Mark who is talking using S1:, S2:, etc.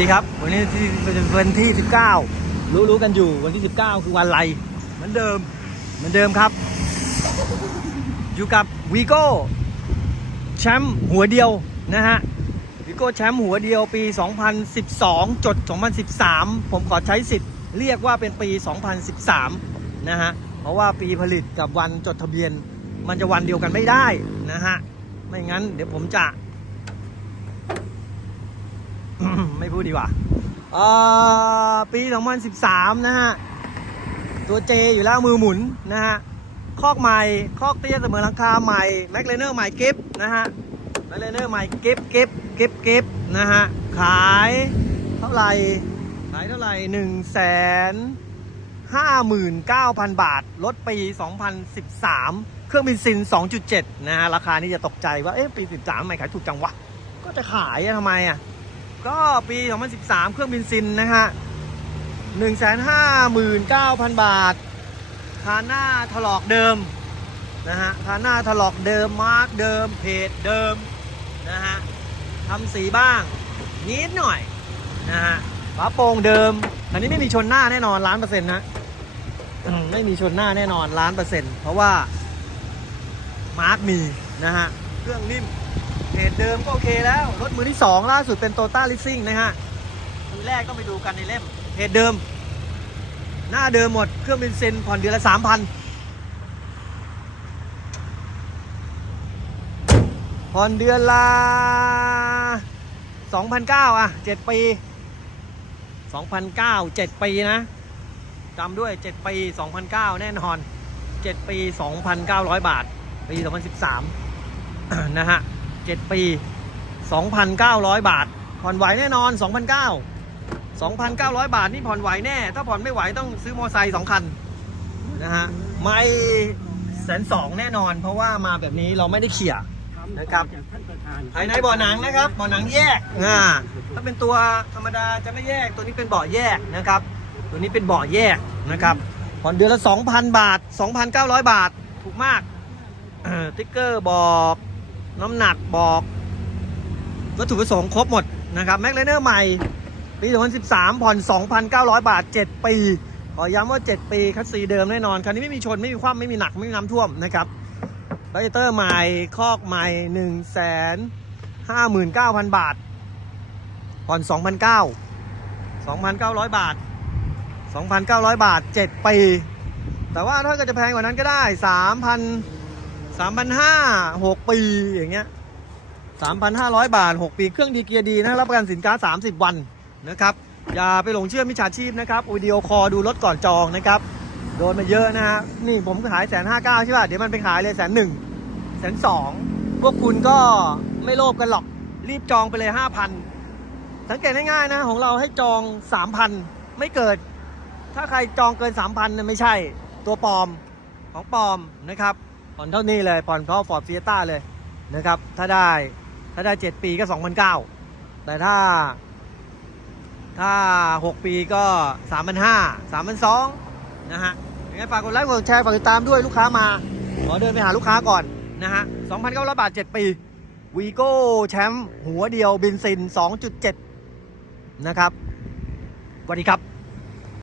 S1: ดีครับ วันนี้ที่เป็นวันที่ 19 รู้รู้กันอยู่วันที่ 19 คือวันอะไรเหมือนเดิมเหมือนเดิมครับ อยู่กับวีโก้แชมป์หัวเดียวนะฮะวีโก้แชมป์หัวเดียวปี 2012 จด 2013 ผมขอใช้สิทธิ์เรียกว่าเป็นปี 2013 นะฮะ เพราะว่าปีผลิตกับวันจดทะเบียน มันจะวันเดียวกันไม่ได้นะฮะ ไม่งั้นเดี๋ยวผมจะ ไม่ พูดดีกว่าเอ่อปี 2013 นะฮะ ตัวเจอยู่แล้วมือหมุนนะฮะ คอกใหม่ คอกเตี้ยเสมอหลังคาใหม่ แม็กเลเนอร์ใหม่กิฟนะฮะ แม็กเลเนอร์ใหม่กิฟกิฟกิฟกิฟนะฮะ ขายเท่าไหร่ ขายเท่าไหร่หนึ่งแสนห้าหมื่นเก้าพันบาทรถปี 2013 เครื่องบินซิน 2.7 นะฮะ ราคานี้จะตกใจว่า เอ๊ะ ปี 13ทำไมขายถูกจังวะ ก็จะขายอะทำไมอะ ก็ปี 2013 เครื่องบินซินนะฮะ 159,000 บาท คาหน้าถลอกเดิมนะฮะ คาหน้าถลอกเดิม มาร์กเดิม เพจเดิมนะฮะทำสีบ้าง นิดหน่อยนะฮะฝาโปร่งเดิม อันนี้ไม่มีชนหน้าแน่นอนล้านเปอร์เซ็นต์นะ ไม่มีชนหน้าแน่นอนล้านเปอร์เซ็นต์เพราะว่ามาร์กมีนะฮะ เครื่องนิ่ม เพจเดิมก็โอเคแล้ว รถมือที่ 2 ล่าสุดเป็นโตต้าลิสซิ่งนะฮะทีแรกต้องไปดูกันในเล่มเพจเดิม หน้าเดิมหมดเครื่องบินเซนผ่อนเดือนละ 3,000 ผ่อนเดือนละ2,900อะ 7 ปี2,900 7ปีนะจำด้วย 7 ปี2,900แน่นอน 7 ปี 2,900 บาท ปี 2013 นะฮะ 7 ปี 2,900 บาท ผ่อนไหวแน่นอน 2,900 2,900 บาทนี่ผ่อนไหวแน่ ถ้าผ่อนไม่ไหวต้องซื้อมอไซค์สองคันนะฮะไม่แสนสองแน่นอน เพราะว่ามาแบบนี้เราไม่ได้เขี่ยนะครับภายในบ่อหนังนะครับบ่อหนังแยกอ่าถ้าเป็นตัวธรรมดาจะไม่แยกตัวนี้เป็นเบาะแยกนะครับ ตัวนี้เป็นเบาะแยกนะครับผ่อนเดือนละ 2,000 บาท 2,900 บาทถูกมากเติ๊กเกอร์บอก น้ำหนักบอกวัตถุประสงค์ครบหมดนะครับแม็กเลเนอร์ใหม่ ปี 2013 ผ่อน 2,900 บาท 7 ปี ขอย้ำว่า 7 ปีคัสซีเดิมแน่นอน คันนี้ไม่มีชน ไม่มีคว่ำไม่มีหนัก ไม่มีน้ำท่วมนะครับไบเตอร์ใหม่คอกใหม่ 1 5 9 0 0 0 บาท ผ่อน 2,900 2,900 บาท 2,900 บาท 7 ปี แต่ว่าถ้าเกิดจะแพงกว่านั้นก็ได้ 3,000 3,500 6ปีอย่างเงี้ย3,500บาท6ปีเครื่องดีเกียร์ดีนะรับประกันสินค้า30วันนะครับอย่าไปหลงเชื่อมิจฉาชีพนะครับวิดีโอคอลดูรถก่อนจองนะครับโดนมาเยอะนะฮะนี่ผมขายแสนห้าเก้าใช่ป่ะเดี๋ยวมันไปขายเลยแสนหนึ่งแสนสองพวกคุณก็ไม่โลภกันหรอกรีบจองไปเลย5,000สังเกตง่ายๆนะ ของเราให้จอง3,000ไม่เกิด ถ้าใครจองเกิน3,000เนี่ยไม่ใช่ตัวปลอมของปลอมนะครับ ผ่อนเท่านี้เลยผ่อนเท่าฟอร์ดเฟียต้าเลยนะครับถ้าได้ถ้าได้ 7 ปีก็2,900 แต่ถ้า ถ้า 6 ปีก็ 3,500 3,200นะฮะยังไงฝากกดไลค์กดแชร์ฝากติดตามด้วยลูกค้ามาขอเดินไปหาลูกค้าก่อนนะฮะ2,900 บาท 7 ปีวีโก้แชมป์หัวเดียวบินซิน 2.7 นะครับสวัสดีครับ